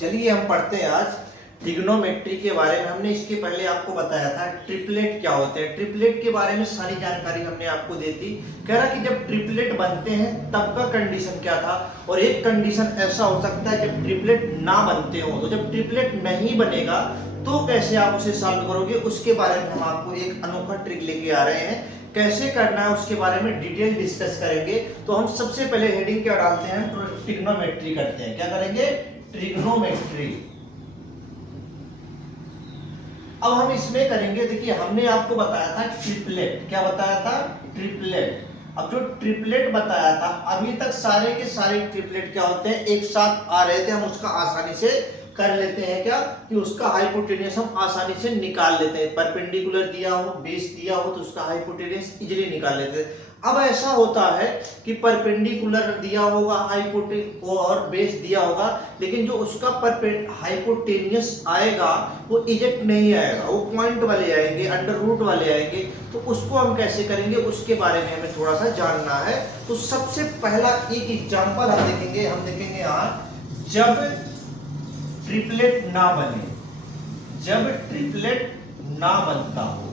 चलिए हम पढ़ते हैं आज ट्रिग्नोमेट्री के बारे में। हमने इसके पहले आपको बताया था ट्रिपलेट क्या होते हैं। ट्रिपलेट के बारे में सारी जानकारी हमने आपको दी थी। कह रहा कि जब ट्रिपलेट बनते हैं तब का कंडीशन क्या था, और एक कंडीशन ऐसा हो सकता है जब ट्रिपलेट ना बनते हो। तो जब ट्रिपलेट नहीं बनेगा तो कैसे आप उसे सॉल्व करोगे, उसके बारे में हम आपको एक अनोखा ट्रिक लेके आ रहे हैं। कैसे करना है उसके बारे में डिटेल डिस्कस करेंगे। तो हम सबसे पहले हेडिंग क्या डालते हैं, ट्रिग्नोमेट्री करते हैं। क्या करेंगे? ट्रिग्नोमेट्री। अब हम इसमें करेंगे, देखिए हमने आपको बताया था ट्रिपलेट। क्या बताया था? ट्रिपलेट। अब जो ट्रिपलेट बताया था, अभी तक सारे के सारे ट्रिपलेट क्या होते हैं, एक साथ आ रहे थे। हम उसका आसानी से कर लेते हैं क्या कि उसका हाइपोटेन्यूज हम आसानी से निकाल लेते हैं। परपेंडिकुलर दिया हो, बेस दिया हो तो उसका हाइपोटेन्यूज इजीली निकाल लेते हैं। अब ऐसा होता है कि परपेंडिकुलर दिया होगा और बेस दिया होगा, लेकिन जो उसका हाइपोटेन्यूस आएगा वो इजेक्ट नहीं आएगा, वो पॉइंट वाले आएंगे, अंडर रूट वाले आएंगे। तो उसको हम कैसे करेंगे उसके बारे में हमें थोड़ा सा जानना है। तो सबसे पहला एक एग्जांपल हम देखेंगे यहाँ, जब ट्रिपलेट ना बने, जब ट्रिपलेट ना बनता हो,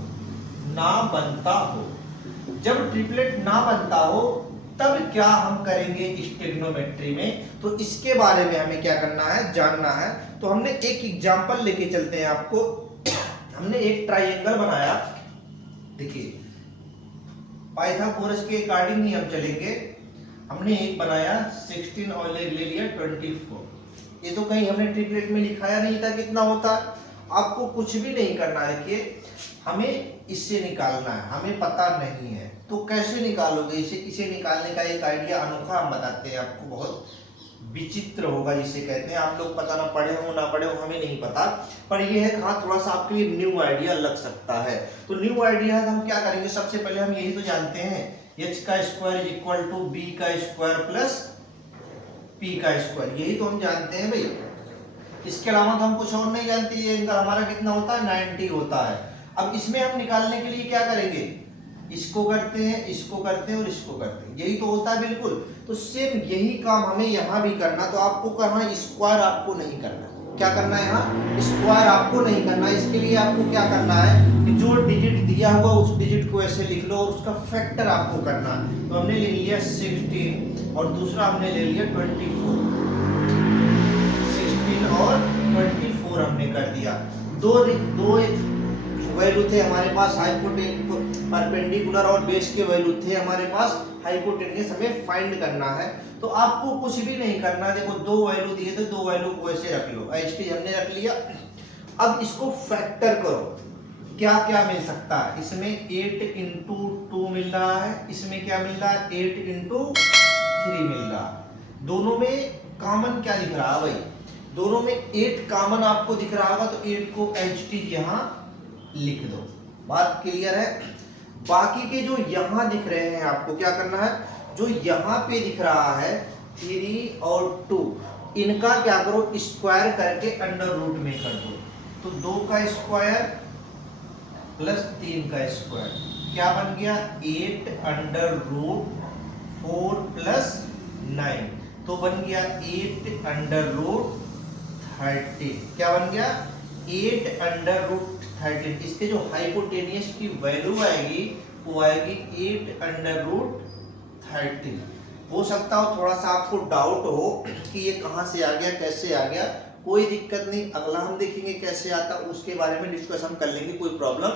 जब ट्रिपलेट ना बनता हो तब क्या हम करेंगे इस ट्रिग्नोमेट्री में। तो इसके बारे में हमें क्या करना है, जानना है। तो हमने एक एग्जांपल लेके चलते हैं आपको। हमने एक ट्राइंगल बनाया, देखिए पाइथागोरस के अकॉर्डिंग ही हम चलेंगे। हमने एक बनाया 16 और ले लिया 24। ये तो कहीं हमने ट्रिपलेट में लिखाया नहीं था कितना होता। आपको कुछ भी नहीं करना, देखिए हमें इससे निकालना है, हमें पता नहीं है। तो कैसे निकालोगे इसे निकालने का एक आइडिया अनोखा हम बताते हैं आपको, बहुत विचित्र होगा जिसे कहते हैं। आप लोग पता ना पढ़े हो ना पढ़े हो हमें नहीं पता, पर यह है हाँ थोड़ा सा आपके लिए न्यू आइडिया लग सकता है। तो न्यू आइडिया है, हम क्या करेंगे, सबसे पहले हम यही तो जानते हैं h का स्क्वायर इक्वल टू b का स्क्वायर प्लस p का स्क्वायर, यही तो हम जानते हैं भाई। इसके अलावा तो हम कुछ और नहीं जानते। ये एंगल हमारा कितना होता है, 90 होता है। अब इसमें हम निकालने के लिए क्या करेंगे, इसको करते हैं, इसको करते हैं और इसको करते हैं, यही तो होता है बिल्कुल। तो सेम यही काम हमें यहाँ भी करना। तो आपको करना स्क्वायर, आपको नहीं करना। क्या करना है, यहाँ स्क्वायर आपको नहीं करना। इसके लिए आपको क्या करना है कि जो डिजिट दिया हुआ उस डिजिट को ऐसे लिख लो और उसका फैक्टर आपको करना है। तो हमने ले लिया 16 और दूसरा हमने ले लिया 24। 16 और 24 हमने कर दिया। दो वैल्यू थे हमारे पास, परपेंडिकुलर और बेस के वैल्यू थे हमारे पास। हाइपोटेन्यूज हमें फाइंड करना है। तो आपको कुछ भी नहीं करना। देखो दो वैल्यू दिए थे, दो वैल्यू को ऐसे रख लो, एचटी हमने रख लिया। अब इसको फैक्टर करो, क्या क्या मिल सकता है इसमें। 8 इंटू 2 मिल रहा है, इसमें क्या मिल रहा है 8 इंटू 3 मिल रहा है। दोनों में कॉमन क्या दिख रहा है भाई, दोनों में 8 कॉमन आपको दिख रहा होगा। तो 8 को एचटी यहाँ लिख दो, बात क्लियर है। बाकी के जो यहाँ दिख रहे हैं आपको क्या करना है, जो यहाँ पे दिख रहा है 3 और 2, इनका क्या करो, स्क्वायर करके अंडर रूट में कर दो। तो 2 का स्क्वायर प्लस 3 का स्क्वायर क्या बन गया, 8 अंडर रूट 4 प्लस 9, तो बन गया 8 अंडर रूट 13। क्या बन गया, 8 अंडर रूट 13। इसके जो हाइपोटेनियस की वैल्यू आएगी वो आएगी 8 अंडर रूट 13। हो सकता हो थोड़ा सा आपको डाउट हो कि ये कहाँ से आ गया, कैसे आ गया, कोई दिक्कत नहीं। अगला हम देखेंगे कैसे आता, उसके बारे में डिस्कस हम कर लेंगे, कोई प्रॉब्लम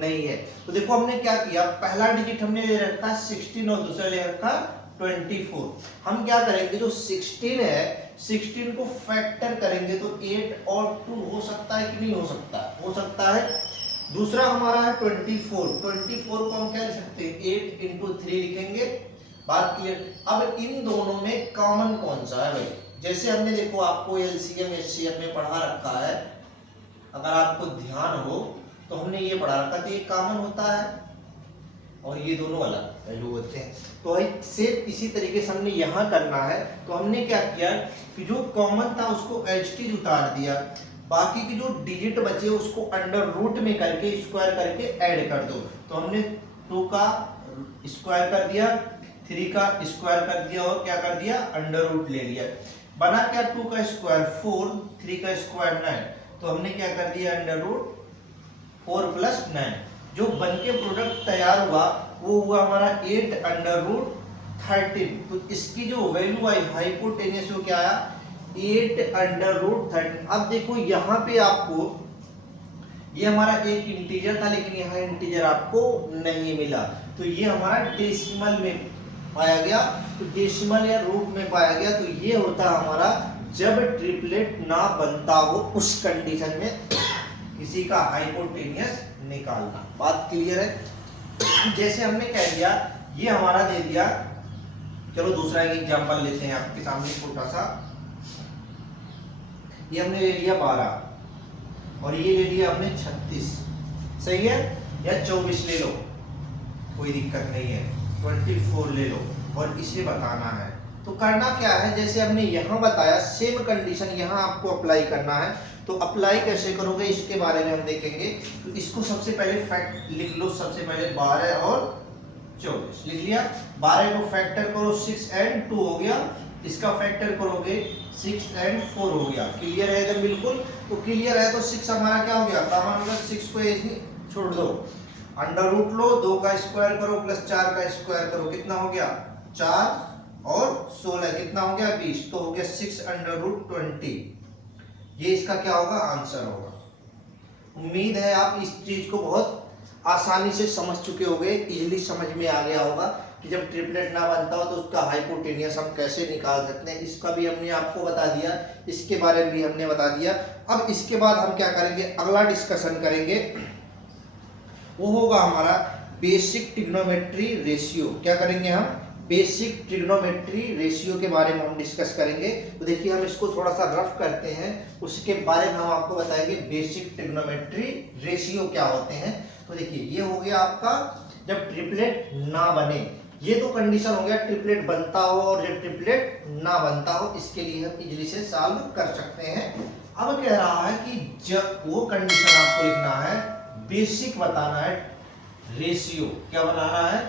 नहीं है। तो देखो हमने क्या किया, पहला डिजिट हमने ले रखा 16 और दूसरा ले रखा 24। हम क्या करेंगे, जो 16 है 16 को फैक्टर करेंगे तो 8 और 2 हो सकता है कि नहीं हो सकता, हो सकता है। दूसरा हमारा है 24 को हम क्या लिख सकते हैं, 8 इंटू 3 लिखेंगे, बात क्लियर। अब इन दोनों में कॉमन कौन सा है भाई, जैसे हमने देखो आपको एलसीएम एचसीएफ में पढ़ा रखा है, अगर आपको ध्यान हो तो हमने ये पढ़ा रखा था, ये कॉमन होता है और ये दोनों अलग वैल्यू होते हैं। तो सेम इसी तरीके से हमने यहाँ करना है। तो हमने क्या किया कि जो कॉमन था उसको एचटी उतार दिया, बाकी की जो डिजिट बचे उसको अंडर रूट में करके स्क्वायर करके ऐड कर दो। तो हमने 2 का स्क्वायर कर दिया, 3 का स्क्वायर कर दिया और क्या कर दिया, अंडर रूट ले लिया। बना क्या, 2 का स्क्वायर 4, 3 का स्क्वायर 9, तो हमने क्या कर दिया अंडर रूट 4 प्लस 9। जो बन के प्रोडक्ट तैयार हुआ वो हुआ हमारा 8 अंडर रूट 13। तो इसकी जो वैल्यू आई हाइपोटेनियस वो क्या आया, 8 अंडर रूट 13। अब देखो यहाँ पे आपको ये हमारा एक इंटीजर था लेकिन यहाँ इंटीजर आपको नहीं मिला, तो ये हमारा डेसिमल में पाया गया। तो डेसिमल या रूट में पाया गया, तो ये होता हमारा जब ट्रिपलेट ना बनता हो उस कंडीशन में किसी का हाइपोटेनियस निकालना। बात क्लियर है। जैसे हमने कह दिया ये हमारा दे दिया, चलो दूसरा एक एग्जांपल लेते हैं आपके सामने छोटा सा। ये हमने ले लिया 12 और ये ले लिया हमने 36, सही है, या 24 ले लो, कोई दिक्कत नहीं है, 24 ले लो और इसे बताना है। तो करना क्या है, जैसे हमने यहाँ बताया सेम कंडीशन यहाँ आपको अप्लाई करना है। तो अप्लाई कैसे करोगे इसके बारे में हम देखेंगे। तो इसको सबसे पहले फैक्ट लिख लो, सबसे पहले 12 और 24 लिख लिया। 12 को फैक्टर करो 6 एंड 2 हो गया, इसका फैक्टर करोगे 6 एंड 4 हो गया। क्लियर है एकदम बिल्कुल। तो क्लियर है तो 6 हमारा क्या हो गया, कॉमन होगा, 6 को ऐसे छोड़ दो, अंडर रूट लो, 2 का स्क्वायर करो प्लस 4 का स्क्वायर करो, कितना हो गया 4 और 16 कितना हो गया 20, तो हो गया 6 अंडर रूट 20। ये इसका क्या होगा, आंसर होगा। उम्मीद है आप इस चीज को बहुत आसानी से समझ चुके होंगे, इजीली समझ में आ गया होगा कि जब ट्रिपलेट ना बनता हो तो उसका हाइपोटेनियस हम कैसे निकाल सकते हैं। इसका भी हमने आपको बता दिया, इसके बारे में भी हमने बता दिया। अब इसके बाद हम क्या करेंगे, अगला डिस्कशन करेंगे, वो होगा हमारा बेसिक ट्रिग्नोमेट्री रेशियो। क्या करेंगे हम, बेसिक ट्रिग्नोमेट्री रेशियो के बारे में हम डिस्कस करेंगे। तो देखिए हम इसको थोड़ा सा रफ करते हैं, उसके बारे में हम आपको बताएंगे बेसिक ट्रिग्नोमेट्री रेशियो क्या होते हैं। तो देखिए ये हो गया आपका जब ट्रिपलेट ना बने, ये तो कंडीशन हो गया ट्रिपलेट बनता हो और जब ट्रिपलेट ना बनता हो, इसके लिए हम इजीली से सॉल्व कर सकते हैं। अब कह रहा है कि जब वो कंडीशन आपको लिखना है, बेसिक बताना है रेशियो, क्या बनाना है,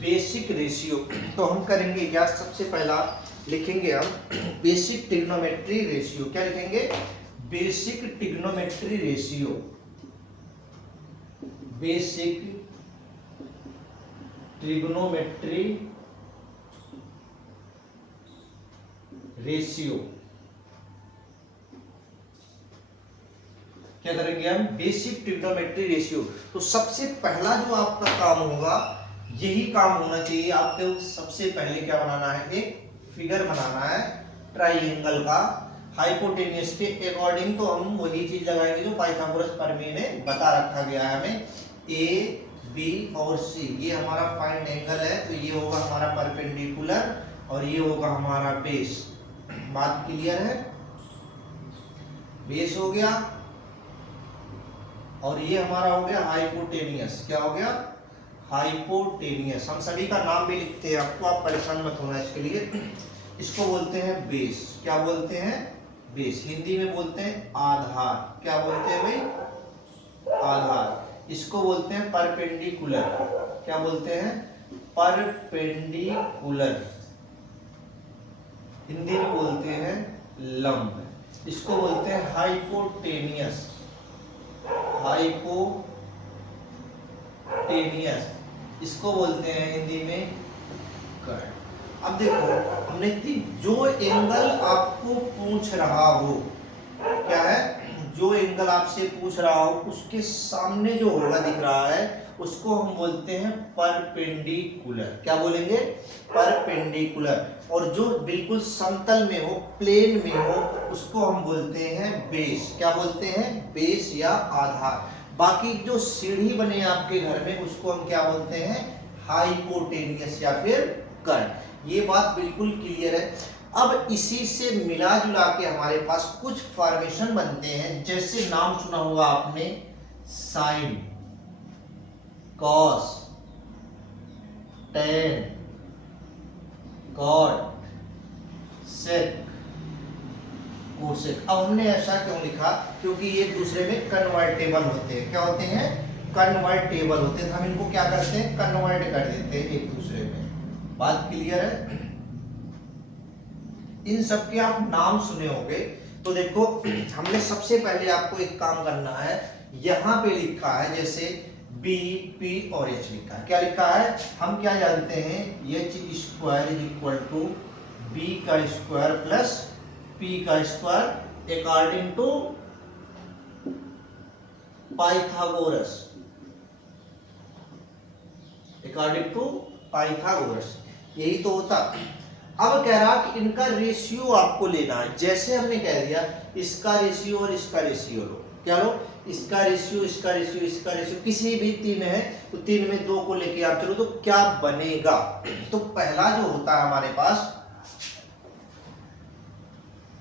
बेसिक रेशियो। तो हम करेंगे क्या, सबसे पहला लिखेंगे हम बेसिक ट्रिग्नोमेट्री रेशियो। क्या लिखेंगे, basic trigonometry ratio, basic trigonometry ratio. क्या करेंगे हम, बेसिक ट्रिग्नोमेट्री रेशियो। तो सबसे पहला जो आपका काम होगा, यही काम होना चाहिए आपको। सबसे पहले क्या बनाना है, एक फिगर बनाना है ट्राइएंगल का हाइपोटेनियस के अकॉर्डिंग। तो हम वही चीज लगाएंगे जो पाइथागोरस प्रमेय में बता रखा गया है हमें, ए बी और सी, ये हमारा फाइंड एंगल है। तो ये होगा हमारा परपेंडिकुलर और ये होगा हमारा बेस। बात क्लियर है, बेस हो गया और ये हमारा हो गया हाइपोटेनियस। क्या हो गया, हाइपोटेनियस। हम सभी का नाम भी लिखते हैं आपको, आप परेशान मत होना इसके लिए। इसको बोलते हैं बेस। क्या बोलते हैं, बेस। हिंदी में बोलते हैं आधार। क्या बोलते हैं भाई, आधार। इसको बोलते हैं परपेंडिकुलर। क्या बोलते हैं, परपेंडिकुलर। हिंदी में बोलते हैं लंब। इसको बोलते हैं हाइपोटेनियस, हाइपोटेनियस। इसको बोलते हैं हिंदी में कट। अब देखो हमने जो एंगल आपको पूछ रहा हो, क्या है, जो एंगल आपसे पूछ रहा हो उसके सामने जो होगा दिख रहा है उसको हम बोलते हैं परपेंडिकुलर। क्या बोलेंगे, परपेंडिकुलर। और जो बिल्कुल समतल में हो, प्लेन में हो, उसको हम बोलते हैं बेस। क्या बोलते हैं, बेस या आधार। बाकी जो सीढ़ी बने आपके घर में उसको हम क्या बोलते हैं, हाइपोटेनियस या फिर कट। ये बात बिल्कुल क्लियर है। अब इसी से मिला जुला के हमारे पास कुछ फॉर्मेशन बनते हैं, जैसे नाम सुना होगा आपने, sign, cos, tan, cot, sec, cosec. अब हमने ऐसा क्यों लिखा, क्योंकि ये एक दूसरे में कन्वर्टेबल होते हैं। क्या होते हैं, कन्वर्टेबल होते हैं। हम इनको क्या करते हैं, कन्वर्ट कर देते हैं एक दूसरे में। बात क्लियर है। इन सब के आप नाम सुने होंगे। तो देखो हमने सबसे पहले आपको एक काम करना है, यहाँ पे लिखा है जैसे बी पी और एच लिखा है, क्या लिखा है, हम क्या जानते हैं, H square is equal to B का स्क्वायर प्लस पी का square according to Pythagoras, according to Pythagoras, यही तो होता। अब कह रहा कि इनका रेशियो आपको लेना है, जैसे हमने कह दिया इसका रेशियो और इसका रेशियो लो, क्या लो, इसका रेशियो, इसका रेशियो, इसका रेशियो, किसी भी तीन है तो तीन में दो को लेके आप चलो तो क्या बनेगा। तो पहला जो होता है हमारे पास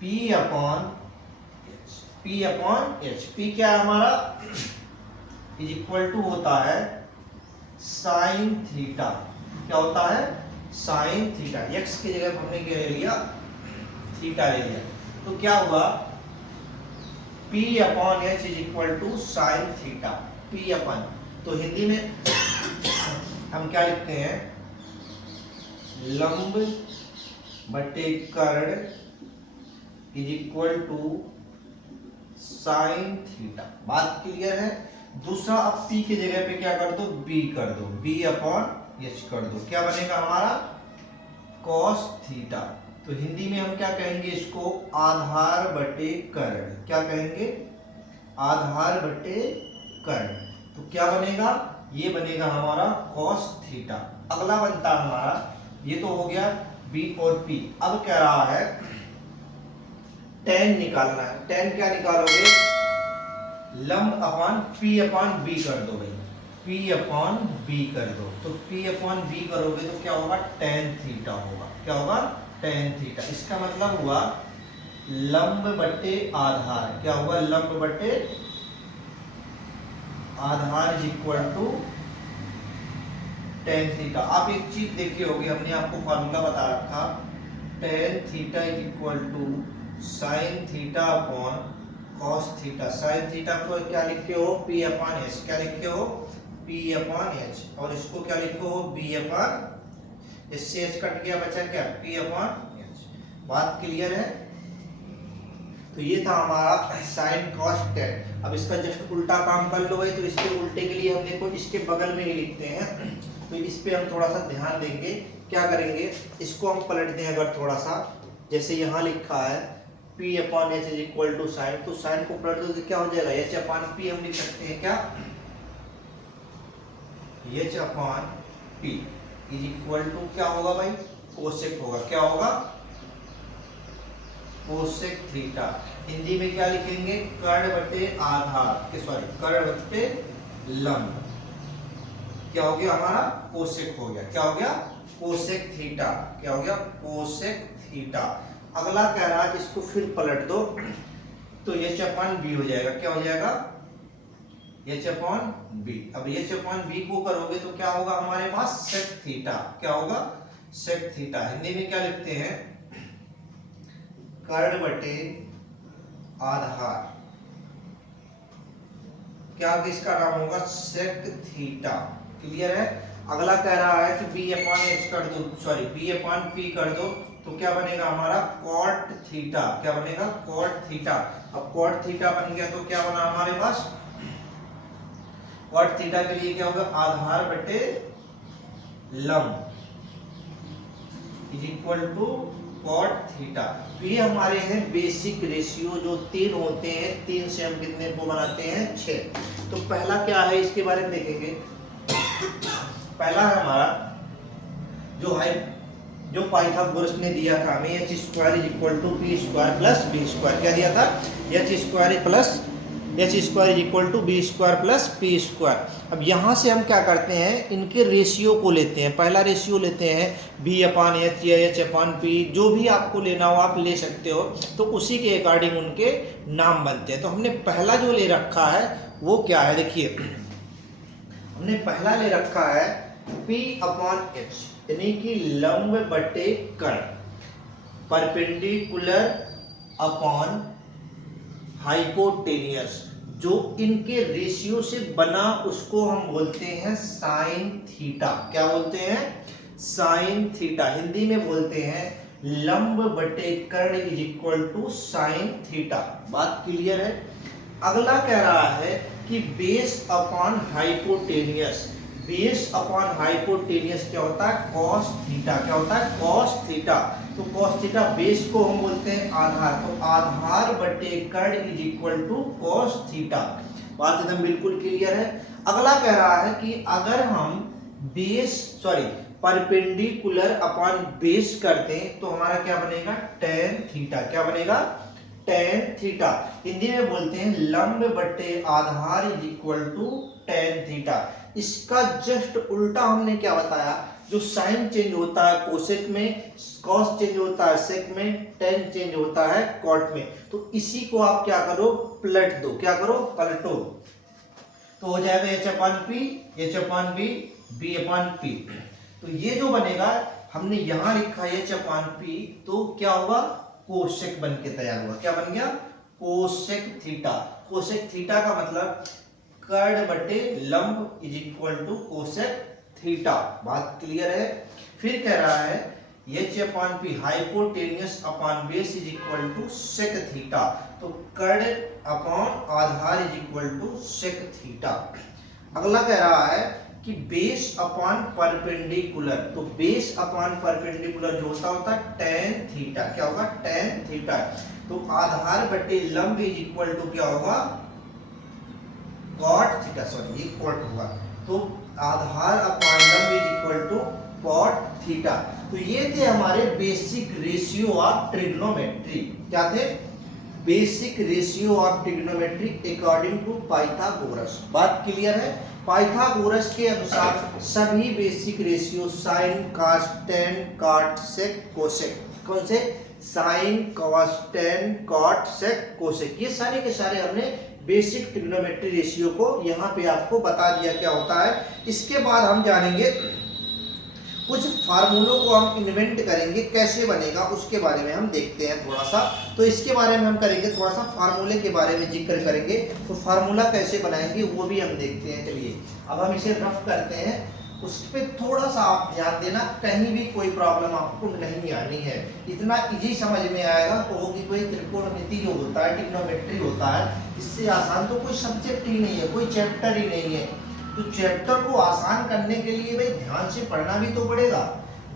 P अपॉन एच, P क्या है हमारा, इज इक्वल टू होता है साइन थीटा, क्या होता है, साइन थीटा, x की जगह हमने क्या ले लिया, थीटा ले लिया, तो क्या हुआ, P upon H is equal to sine theta, P upon, तो हिंदी में हम क्या लिखते हैं, लंब बटे कर्ण is equal to sine theta, बात क्लियर है। दूसरा अब P की जगह पे क्या कर दो, B कर दो, B अपॉन एच कर दो, क्या बनेगा हमारा, कॉस थीटा, तो हिंदी में हम क्या कहेंगे इसको, आधार बटे कर्ण, क्या कहेंगे, आधार बटे कर्ण, तो क्या बनेगा, ये बनेगा हमारा कॉस थीटा। अगला बनता है हमारा, ये तो हो गया B और P, अब कह रहा है tan निकालना है, tan क्या निकालोगे, लंब अपॉन P अपॉन B कर दो भाई, P अपॉन B कर दो, तो P अपॉन B करोगे तो क्या होगा, tan थीटा होगा, क्या होगा, tan थीटा, इसका मतलब हुआ लंब बटे आधार, क्या हुआ, लंब बटे आधार is equal to tan theta. आप एक चीज देखी होगी, हमने आपको फॉर्मूला बता रखा, tan theta is equal to sine theta upon cos theta, sine theta को क्या लिखते हो, P अपॉन एच, क्या लिखते हो, P अपॉन एच, और इसको क्या लिखो हो, B अपॉन, इससे एच कट गया, बचा क्या, P अपॉन एच, बात क्लियर है। तो ये था हमारा साइन कॉस टेन। अब इसका जस्ट उल्टा काम कर लो भाई, तो इसके उल्टे के लिए हम देखो इसके बगल में ही लिखते हैं, तो इस पे हम थोड़ा सा ध्यान देंगे, क्या करेंगे, इसको हम पलट दें अगर थोड़ा सा, जैसे यहाँ लिखा है P upon H is equal to sine, तो साइन को पलट दो तो क्या हो जाएगा, एच अपॉन पी हम लिख सकते हैं, क्या, H upon P is equal to क्या होगा भाई, कोसेक होगा, क्या होगा, कोसेक थीटा, हिंदी में क्या लिखेंगे, कर्ण बटे आधार, सॉरी कर्ण बटे लंब, क्या हो गया हमारा, कोसेक हो गया, क्या हो गया, कोसेक थीटा, क्या हो गया, कोसेक थीटा। अगला कह रहा है इसको फिर पलट दो, तो एच अपॉन बी हो जाएगा, क्या हो जाएगा, एच अपॉन बी। अब एच अपॉन बी को करोगे तो क्या होगा हमारे पास, सेक थीटा, क्या होगा, सेक थीटा, हिंदी में क्या लिखते हैं, कर्ण बटे आधार, क्या इसका नाम होगा, सेक थीटा, क्लियर है। अगला कह रहा है कि B अपॉन एच कर दो, सॉरी B अपॉन P कर दो, तो क्या बनेगा हमारा, कॉट थीटा, क्या बनेगा, कॉट थीटा। अब कॉट थीटा बन गया तो क्या बना हमारे पास, कॉट थीटा के लिए क्या होगा, आधार बटे लंब is equal to cot theta. तो ये हमारे हैं बेसिक रेशियो, जो तीन होते हैं, तीन से हम कितने को बनाते हैं, 6। तो पहला क्या है इसके बारे में देखेंगे, पहला है हमारा जो पाइथागोरस ने दिया था हमें, H square is equal to P square plus B square, क्या दिया था, H square is equal to B square plus P square. अब यहाँ से हम क्या करते हैं, इनके रेशियो को लेते हैं, पहला रेशियो लेते हैं बी अपान एच या एच अपान पी, जो भी आपको लेना हो आप ले सकते हो, तो उसी के अकॉर्डिंग उनके नाम बनते हैं। तो हमने पहला जो ले रखा है वो क्या है, देखिए हमने पहला ले रखा है P अपॉन एच, यानी कि लंब बटे कर्ण, परपेंडिकुलर अपॉन हाइपोटेनियस, जो इनके रेशियो से बना उसको हम बोलते हैं साइन थीटा। क्या बोलते हैं, साइन थीटा। हिंदी में बोलते हैं लंब बटे कर्ण is equal to sine theta. बात क्लियर है। अगला कह रहा है कि base upon hypotenuse. Base upon hypotenuse क्या होता है? Cos theta. क्या होता है? Cos theta. तो कॉस थीटा बेस को हम बोलते हैं आधार, तो आधार बटे कर्ण is equal to cos theta. बात एकदम बिल्कुल क्लियर है। अगला कह रहा है कि अगर हम परपेंडिकुलर अपॉन बेस करते हैं तो हमारा क्या बनेगा? Ten theta. क्या बनेगा? Tan theta. हिंदी में बोलते हैं लंब बटे आधार is equal to tan theta. इसका जस्ट उल्टा हमने क्या बताया? जो साइन चेंज होता है कोसेक में, कॉस चेंज होता है सेक में, टेन चेंज होता है कॉट में। तो इसी को आप क्या करो? पलट दो। क्या करो? पलटो। तो हो जाएगा H upon P, H upon B, B upon P. तो ये जो बनेगा, हमने यहां लिखा एच अपॉन पी, तो क्या होगा? कोसेक बन के तैयार हुआ। क्या बन गया? Cosec theta. कोसेक थीटा का मतलब कर्ण बटे लंब is equal to cosec theta. बात क्लियर है। फिर कह रहा है H upon P hypotenuse upon base is equal to sec theta. तो कर्ण अपॉन आधार is equal to sec theta. अगला कह रहा है कि बेस अपॉन परपेंडिकुलर। तो बेस अपॉन परपेंडिकुलर जो होता है टेन थीटा। क्या होगा? Tan theta. तो आधार बटे लंब इज इक्वल टू क्या होगा? Cot theta. सॉरी, ये कॉट होगा। तो आधार अपॉन लंब is equal to cot theta. तो ये थे हमारे बेसिक रेशियो ऑफ ट्रिग्नोमेट्री। क्या थे? Basic ratio of trigonometry according to Pythagoras. बात क्लियर है। पाइथागोरस के अनुसार सभी basic ratio sine, cos, tan, cot, sec, cosec, कौन से? Sine, cos, tan, cot, sec, cosec, ये सारे के सारे हमने बेसिक ट्रिग्नोमेट्री रेशियो को यहाँ पे आपको बता दिया क्या होता है। इसके बाद हम जानेंगे कुछ फार्मूलों को हम इन्वेंट करेंगे, कैसे बनेगा उसके बारे में हम देखते हैं थोड़ा सा। तो इसके बारे में हम करेंगे थोड़ा सा, फार्मूले के बारे में जिक्र करेंगे। तो फार्मूला कैसे बनाएंगे वो भी हम देखते हैं। चलिए अब हम इसे रफ करते हैं, उस पर थोड़ा सा आप ध्यान देना, कहीं भी कोई प्रॉब्लम आपको नहीं आनी है। इतना इजी समझ में आएगा तो होगी। कोई त्रिकोणमिति जो होता है, ट्रिग्नोमेट्री होता है, इससे आसान तो कोई सब्जेक्ट ही नहीं है, कोई चैप्टर ही नहीं है। तो चैप्टर को आसान करने के लिए भाई ध्यान से पढ़ना भी तो पड़ेगा।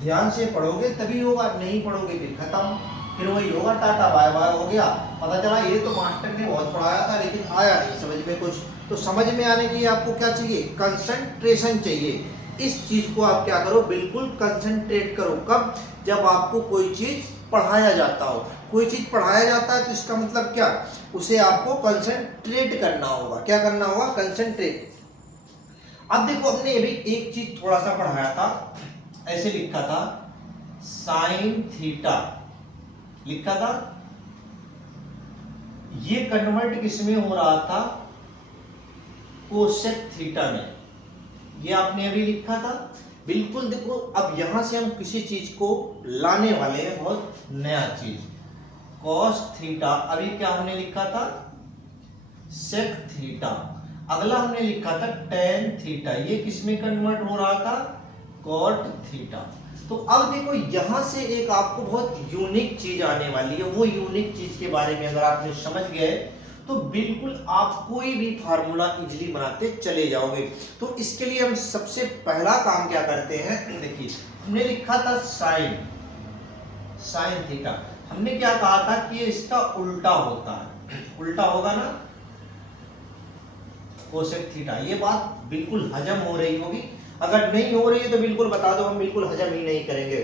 ध्यान से पढ़ोगे तभी होगा, नहीं पढ़ोगे फिर खत्म, फिर वही होगा टाटा बाय बाय हो गया। पता चला ये तो मास्टर ने बहुत पढ़ाया था लेकिन आया नहीं समझ में कुछ। तो समझ में आने के लिए आपको क्या चाहिए? कंसंट्रेशन चाहिए। इस चीज को आप क्या करो? बिल्कुल कंसंट्रेट करो। कब? जब आपको कोई चीज पढ़ाया जाता हो। कोई चीज पढ़ाया जाता है तो इसका मतलब क्या? उसे आपको कंसंट्रेट करना होगा। क्या करना होगा? कंसंट्रेट। अब देखो, हमने अभी एक चीज थोड़ा सा पढ़ाया था, ऐसे लिखा था साइन थीटा, लिखा था। ये कन्वर्ट किसमें हो रहा था? कोसेक थीटा में। ये आपने अभी लिखा था। बिल्कुल देखो, अब यहां से हम किसी चीज को लाने वाले हैं, बहुत नया चीज। कॉस थीटा, अभी क्या हमने लिखा था? Sec theta. अगला हमने लिखा था टेन थीटा। ये किसमें कन्वर्ट हो रहा था? Cot theta. तो अब देखो, यहां से एक आपको बहुत यूनिक चीज आने वाली है। वो यूनिक चीज के बारे में अगर आपने समझ गए तो बिल्कुल आप कोई भी फार्मूला इजीली बनाते चले जाओगे। तो इसके लिए हम सबसे पहला काम क्या करते हैं? देखिए, हमने लिखा था साइन थीटा। हमने क्या कहा था कि ये इसका उल्टा होता है। उल्टा होगा ना कोसेक थीटा। ये बात बिल्कुल हजम हो रही होगी। अगर नहीं हो रही है तो बिल्कुल बता दो, हम बिल्कुल हजम ही नहीं करेंगे।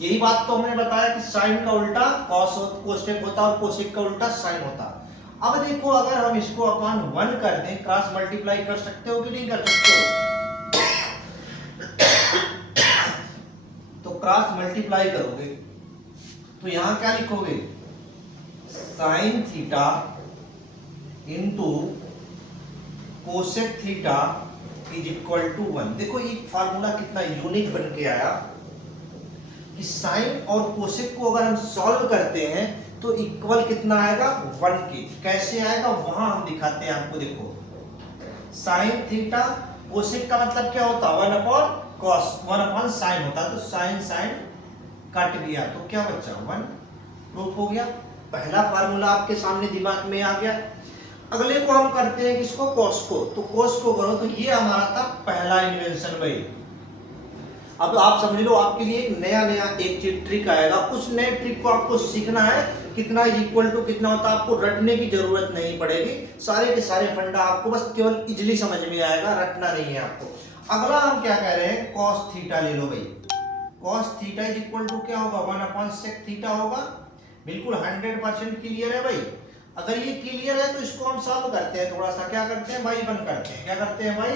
यही बात तो हमने बताया कि साइन का उल्टा कोसेक होता है और कोसेक का उल्टा साइन होता है। अब देखो, अगर हम इसको अपॉन 1 कर दें, क्रॉस मल्टीप्लाई कर सकते हो कि नहीं कर सकते हो? तो क्रॉस मल्टीप्लाई करोगे तो यहां क्या लिखोगे? Sine theta into cosec theta is equal to 1। देखो ये फार्मूला कितना यूनिक बन के आया कि साइन और कोसेक को अगर हम सॉल्व करते हैं तो इक्वल कितना आएगा? 1 के। कैसे आएगा वहां हम दिखाते हैं आपको। देखो, साइन थीटा, कोसेक का मतलब क्या होता है? 1 अपॉन कॉस, 1 अपॉन साइन होता है। तो साइन साइन कट गया तो क्या बचा 1 प्रूफ हो गया। पहला फार्मूला आपके सामने दिमाग में आ गया। अगले को हम करते हैं किसको, कॉस को। तो कॉस को करो तो ये हमारा था पहला इन्वेंशन भाई। अब आप समझ लो आपके लिए एक नया एक चीज ट्रिक आएगा, उस नए ट्रिक को आपको सीखना है। कितना इज इक्वल टू कितना होता है आपको रटने की जरूरत नहीं पड़ेगी, सारे के सारे फंडा आपको बस केवल इजीली समझ में आएगा, रटना नहीं है आपको। अगला हम क्या कह रहे हैं, कॉस थीटा ले लो भाई। Cos theta is equal to क्या होगा 1/sec थीटा होगा। बिल्कुल 100% क्लियर है भाई। अगर ये क्लियर है तो इसको हम सॉल्व करते हैं, थोड़ा सा क्या करते हैं भाई 1 करते हैं। क्या करते हैं भाई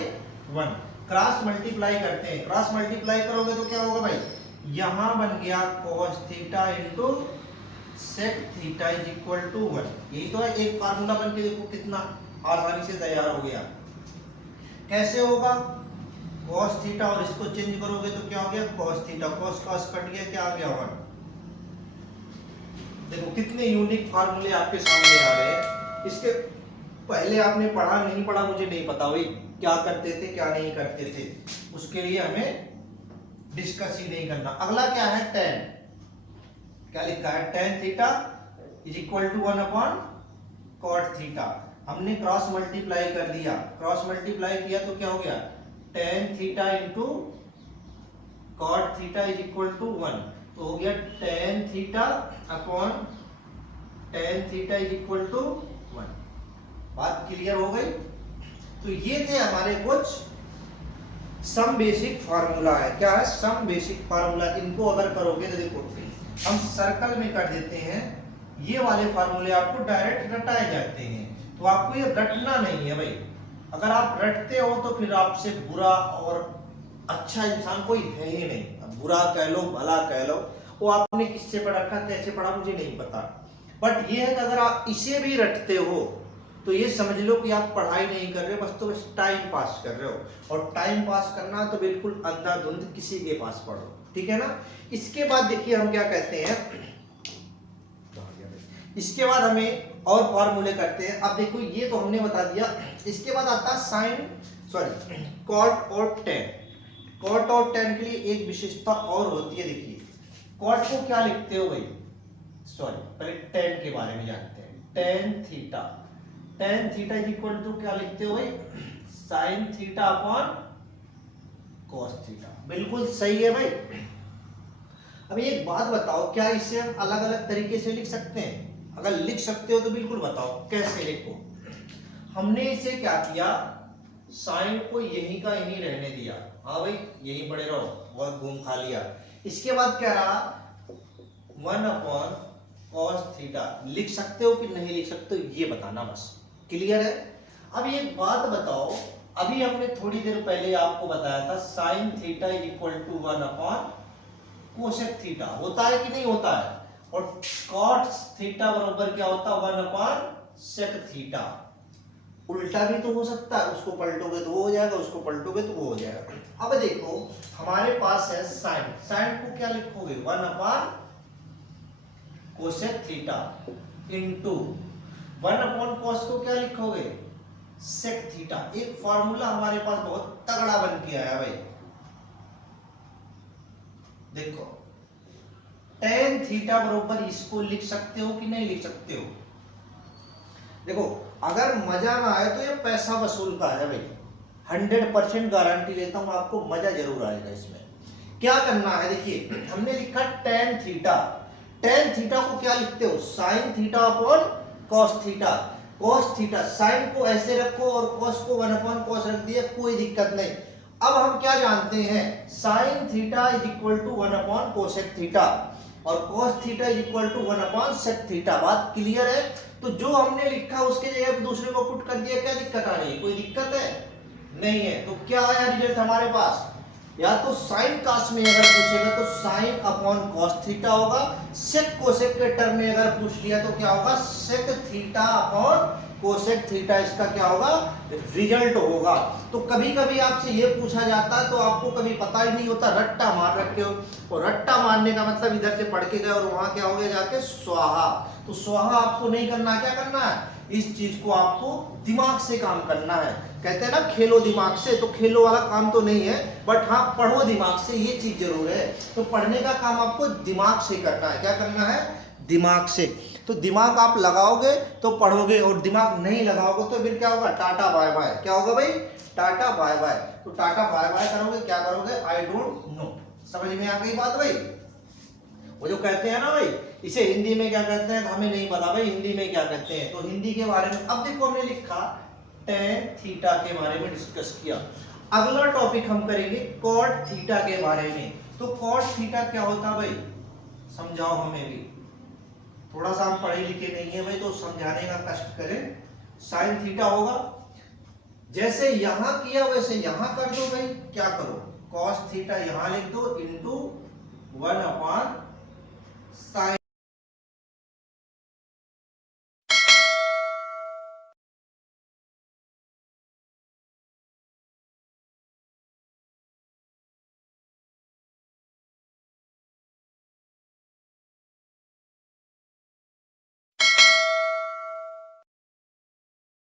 1 क्रॉस मल्टीप्लाई करते हैं। क्रॉस मल्टीप्लाई करोगे तो क्या होगा भाई, यहां बन गया cos theta into sec theta is equal to 1। यही तो है, एक फार्मूला बन के देखो कितना आसानी से तैयार हो गया। कैसे होगा, cos थीटा और इसको चेंज करोगे तो क्या हो गया cos theta, cos cos cut गया, क्या आ गया 1। देखो कितने यूनिक फार्मूले आपके सामने आ रहे हैं। इसके पहले आपने पढ़ा नहीं पढ़ा मुझे नहीं पता भाई, क्या करते थे क्या नहीं करते थे, उसके लिए हमें डिस्कस ही नहीं करना। अगला क्या है tan, क्या लिखा है tan theta is equal to 1/cot theta. हमने क्रॉस मल्टीप्लाई कर दिया, क्रॉस मल्टीप्लाई किया तो क्या हो गया tan theta into cot theta is equal to 1। तो हो गया tan theta upon tan theta is equal to 1। बात क्लियर हो गई। तो ये थे हमारे कुछ सम बेसिक फार्मूला है। क्या है सम बेसिक फार्मूला, इनको अगर करोगे तो देखो हम सर्कल में कर देते हैं, ये वाले फार्मूले आपको डायरेक्ट रटाए जाते हैं, तो आपको ये रटना नहीं है भाई। अगर आप रटते हो तो फिर आपसे बुरा और अच्छा इंसान कोई है ही नहीं। अब बुरा कह लो भला कह लो, वो आपने किससे पढ़ा था कैसे पढ़ा मुझे नहीं पता, बट ये है कि अगर आप इसे भी रटते हो तो ये समझ लो कि आप पढ़ाई नहीं कर रहे हो, बस टाइम पास कर रहे हो। और टाइम पास करना तो बिल्कुल अंधाधुंध किसी के पास पढ़ो, ठीक है ना। इसके बाद देखिए हम क्या कहते हैं, इसके बाद हमें और फॉर्मूले करते हैं। अब देखो ये तो हमने बता दिया। इसके बाद आता है साइन सॉरी कॉट और टेन। कॉट और टेन के लिए एक विशेषता और होती है। देखिए कॉट को क्या लिखते हो भाई, सॉरी पहले टेन के बारे में जानते हैं। Tan theta, tan theta is equal to क्या लिखते हो भाई sine theta upon cos theta. बिल्कुल सही है भाई। अब एक बात बताओ, क्या इसे हम अलग अलग तरीके से लिख सकते हैं? अगर लिख सकते हो तो बिल्कुल बताओ कैसे लिखो। हमने इसे क्या किया, साइन को यहीं का यहीं रहने दिया, हाँ भाई यहीं पड़े रहो, बहुत घूम खा लिया। इसके बाद क्या रहा 1/cos थीटा। लिख सकते हो कि नहीं लिख सकते हो ये बताना, बस क्लियर है। अब ये बात बताओ, अभी हमने थोड़ी देर पहले आपको बताया था sine theta is equal to 1/कोसेक थीटा होता है कि नहीं होता है, और कॉट थीटा बराबर क्या होता है 1/सेक थीटा। उल्टा भी तो हो सकता है, उसको पलटोगे तो वो हो जाएगा, उसको पलटोगे तो वो हो जाएगा। अब देखो हमारे पास है साइन, साइन को क्या लिखोगे 1/कोसेक थीटा इंटू 1/कॉस को क्या लिखोगे सेक थीटा। एक फार्मूला हमारे पास बहुत तगड़ा बन के आया भाई। देखो tan थीटा बराबर इसको लिख सकते हो कि नहीं लिख सकते हो। देखो अगर मजा ना आए तो ये पैसा वसूल का है भाई, 100% गारंटी लेता हूं आपको मजा जरूर आएगा इसमें। क्या करना है, देखिए हमने लिखा tan थीटा, tan थीटा को क्या लिखते हो sign theta upon cos theta. Cos theta sign को ऐसे रखो और कॉस को 1/cos रख दिया, कोई दिक्कत नहीं। अब हम क्या जानते हैं, sine theta is equal to 1/कोसेक थीटा और cos theta is equal to 1/सेक थीटा। बात क्लियर है। तो जो हमने लिखा उसके जगह दूसरे को पुट कर दिया, क्या दिक्कत आ रही है, कोई दिक्कत है नहीं है। तो क्या आया रिजल्ट हमारे पास, या तो साइन कास में अगर पूछेगा तो साइन अपॉन कॉस थीटा होगा, सेक कोसेक के टर्म में अगर पूछ लिया तो क्या होगा sec theta upon cosec theta इसका क्या होगा, रिजल्ट होगा। तो कभी कभी आपसे ये पूछा जाता है तो आपको कभी पता ही नहीं होता, रट्टा मार रखे हो, और रट्टा मारने का मतलब इधर से पढ़ के गए और वहां क्या हो गया जाके स्वाहा। तो स्वाहा आपको नहीं करना, क्या करना है, इस चीज को आपको दिमाग से काम करना है। कहते हैं ना खेलो दिमाग से, तो खेलो वाला काम तो नहीं है, बट हाँ पढ़ो दिमाग से, ये चीज जरूर है। तो पढ़ने का काम आपको दिमाग से करना है, क्या करना है, दिमाग से। तो दिमाग आप लगाओगे तो पढ़ोगे, और दिमाग नहीं लगाओगे तो फिर क्या होगा, टाटा बाय बाय। क्या होगा भाई, टाटा बाय बाय। तो टाटा बाय बाय करोगे, क्या करोगे, आई डोंट नो। समझ में आ गई बात भाई। वो जो कहते हैं ना भाई, इसे हिंदी में क्या कहते हैं, हमें नहीं पता भाई हिंदी में क्या कहते हैं। तो हिंदी के बारे में अब देखो हमने लिखा tan थीटा के बारे में डिस्कस किया। अगला टॉपिक हम करेंगे cot थीटा के बारे में। तो cot थीटा क्या होता है भाई, समझाओ हमें भी, थोड़ा सा हम पढ़े लिखे नहीं है भाई, तो समझाने का कष्ट करें। sin थीटा होगा, जैसे यहां किया वैसे यहां कर दो भाई, क्या करो, cos थीटा यहां लिख दो इनटू